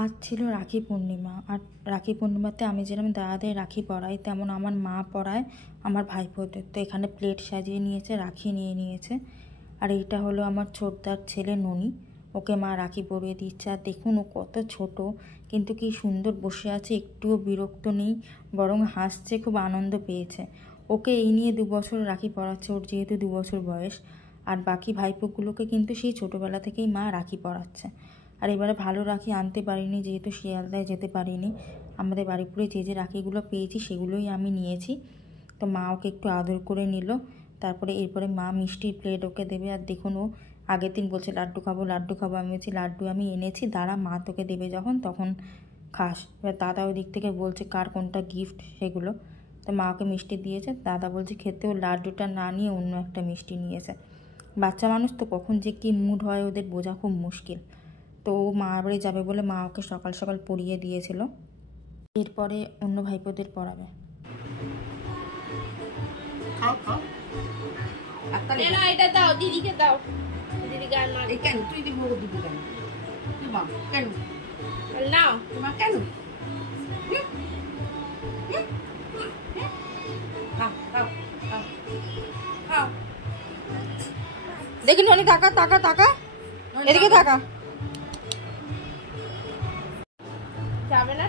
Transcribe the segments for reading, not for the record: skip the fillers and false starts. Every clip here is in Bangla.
আজ ছিল রাখি পূর্ণিমা। আর রাখি পূর্ণিমাতে আমি যেরকম দাদাদের রাখি পরাই, তেমন আমার মা পরায় আমার ভাইপোদের। তো এখানে প্লেট সাজিয়ে নিয়েছে, রাখি নিয়ে নিয়েছে। আর এইটা হলো আমার ছোটদার ছেলে ননি, ওকে মা রাখি পরিয়ে দিচ্ছে। আর দেখুন ও কত ছোট, কিন্তু কি সুন্দর বসে আছে, একটুও বিরক্ত নেই, বরং হাসছে, খুব আনন্দ পেয়েছে। ওকে এই নিয়ে 2 বছর রাখি পরাচ্ছে, ওর যেহেতু 2 বছর বয়স। আর বাকি ভাইপোগুলোকে কিন্তু সেই ছোটোবেলা থেকেই মা রাখি পরাচ্ছে। আর এবারে ভালো রাখি আনতে পারিনি, যেহেতু শিয়ালদায় যেতে পারিনি। আমাদের বাড়িপুরে যে যে রাখিগুলো পেয়েছি সেগুলোই আমি নিয়েছি। তো মা ওকে একটু আদর করে নিল। তারপরে এরপরে মা মিষ্টির প্লেট ওকে দেবে। আর দেখুন ও আগের দিন বলছে লাড্ডু খাবো লাড্ডু খাবো। আমি বলছি লাড্ডু আমি এনেছি, দাঁড়া মা তোকে দেবে যখন তখন খাস। এবার দাদা ওই দিক থেকে বলছে কার কোনটা গিফট সেগুলো। তো মা ওকে মিষ্টি দিয়েছে, দাদা বলছে খেতে, ও লাড্ডুটা না নিয়ে অন্য একটা মিষ্টি নিয়েছে। বাচ্চা মানুষ তো কখন যে কী মুড হয় ওদের বোঝা খুব মুশকিল। তো ও মার বাড়ি যাবে বলে মা ওকে সকাল সকাল পরিয়ে দিয়েছিল। এরপরে অন্য ভাইপোদের পড়াবে। এটা দাও দিদিকে, দাও দিদিকে। আর মার কেন তুই দিব দিদি কেন তুই মা কেন নাও মা কেন দেখি ননি, তাকা তাকা তাকা, এদিকে তাকা। যাবে না,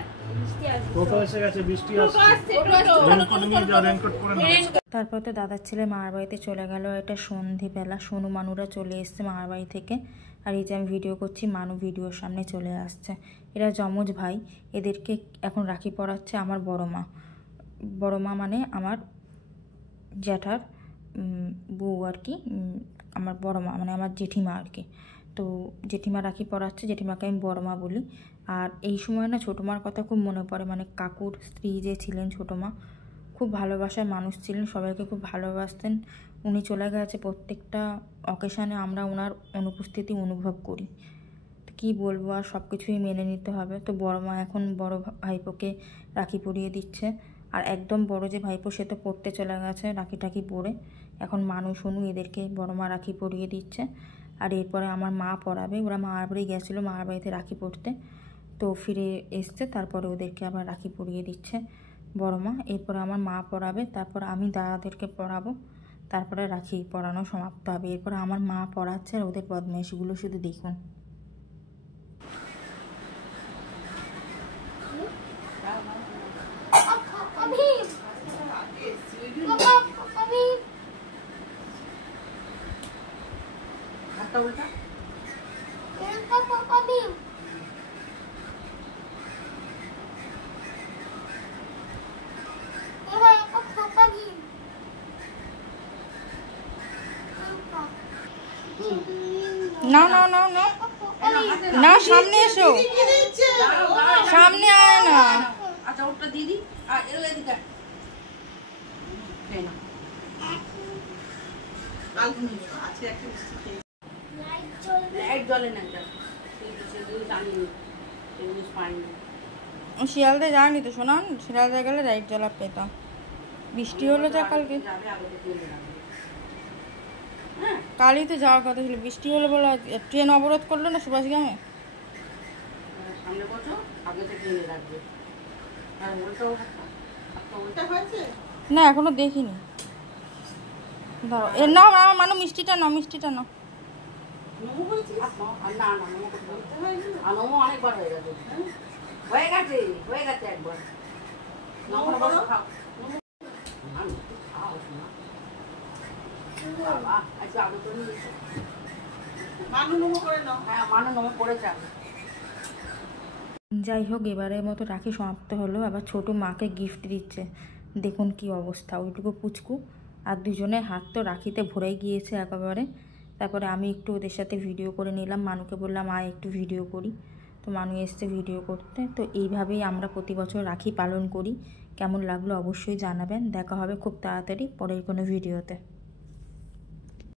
তারপর তো দাদার ছেলে মার বাড়িতে চলে গেল। এটা সন্ধিবেলা, সোনু মানুরা চলে এসছে মার বাড়ি থেকে। আর এই যে আমি ভিডিও করছি, মানু ভিডিওর সামনে চলে আসছে। এরা যমজ ভাই, এদেরকে এখন রাখি পরাচ্ছে আমার বড় মা। বড় মা মানে আমার জ্যাঠার বউ আর কি, আমার বড় মা মানে আমার জেঠিমা আর কি। তো জেঠিমা রাখি পরাচ্ছে, জেঠিমাকে আমি বড় মা বলি। আর এই সময় না ছোটো মার কথা খুব মনে পড়ে, মানে কাকুর স্ত্রী যে ছিলেন ছোটো মা, খুব ভালোবাসার মানুষ ছিলেন, সবাইকে খুব ভালোবাসতেন। উনি চলে গেছে, প্রত্যেকটা অকেশানে আমরা ওনার অনুপস্থিতি অনুভব করি। তো কী বলবো, আর সব কিছুই মেনে নিতে হবে। তো বড় মা এখন বড় ভাইপোকে রাখি পরিয়ে দিচ্ছে। আর একদম বড় যে ভাইপো সে তো পড়তে চলে গেছে রাখি টাখি পরে। এখন মানুষ শুনু এদেরকে বড় মা রাখি পরিয়ে দিচ্ছে। আর এরপরে আমার মা পরাবে। ওরা মার বাড়ি গেছিলো, মার বাড়িতে রাখি পরতে, তো ফিরে এসছে। তারপরে ওদেরকে আবার রাখি পরিয়ে দিচ্ছে বড় মা। এরপরে আমার মা পরাবে, তারপর আমি দাদাদেরকে পরাবো, তারপরে রাখি পরানো সমাপ্ত হবে। এরপরে আমার মা পরাচ্ছে, আর ওদের বদমাইশিগুলো শুধু দেখুন। না না না না না, সামনে এসো, সামনে আয় না। আচ্ছা ওটা দিদি আর এদিকে শিয়ালদা যায়নি তো শোনান, শিয়ালদা গেলে লাইট জ্বালা পেতাম। বৃষ্টি হলো যা কালকে, কালই তো যাওয়ার কথা ছিল, বৃষ্টি হলো বলে ট্রেন অবরোধ করলো না সুভাষগ্রামে। না এখনো দেখিনি, দাঁড়াও এ নাও আমার মানু মিষ্টিটা নাও, মিষ্টিটা নাও। অনেকবার হয়ে গেছে, হয়ে গেছে হয়ে গেছে একবার। যাই হোক, এবারের মতো রাখি সমাপ্ত হলো। আবার ছোট মাকে গিফট দিচ্ছে, দেখুন কি অবস্থা, ওইটুকু পুচকু। আর দুজনের হাত তো রাখিতে ভরেই গিয়েছে একেবারে। তারপরে আমি একটু ওদের সাথে ভিডিও করে নিলাম, মানুকে বললাম আয় একটু ভিডিও করি। তো মানু এসছে ভিডিও করতে। তো এইভাবেই আমরা প্রতি বছর রাখি পালন করি। কেমন লাগলো অবশ্যই জানাবেন। দেখা হবে খুব তাড়াতাড়ি পরের কোনো ভিডিওতে।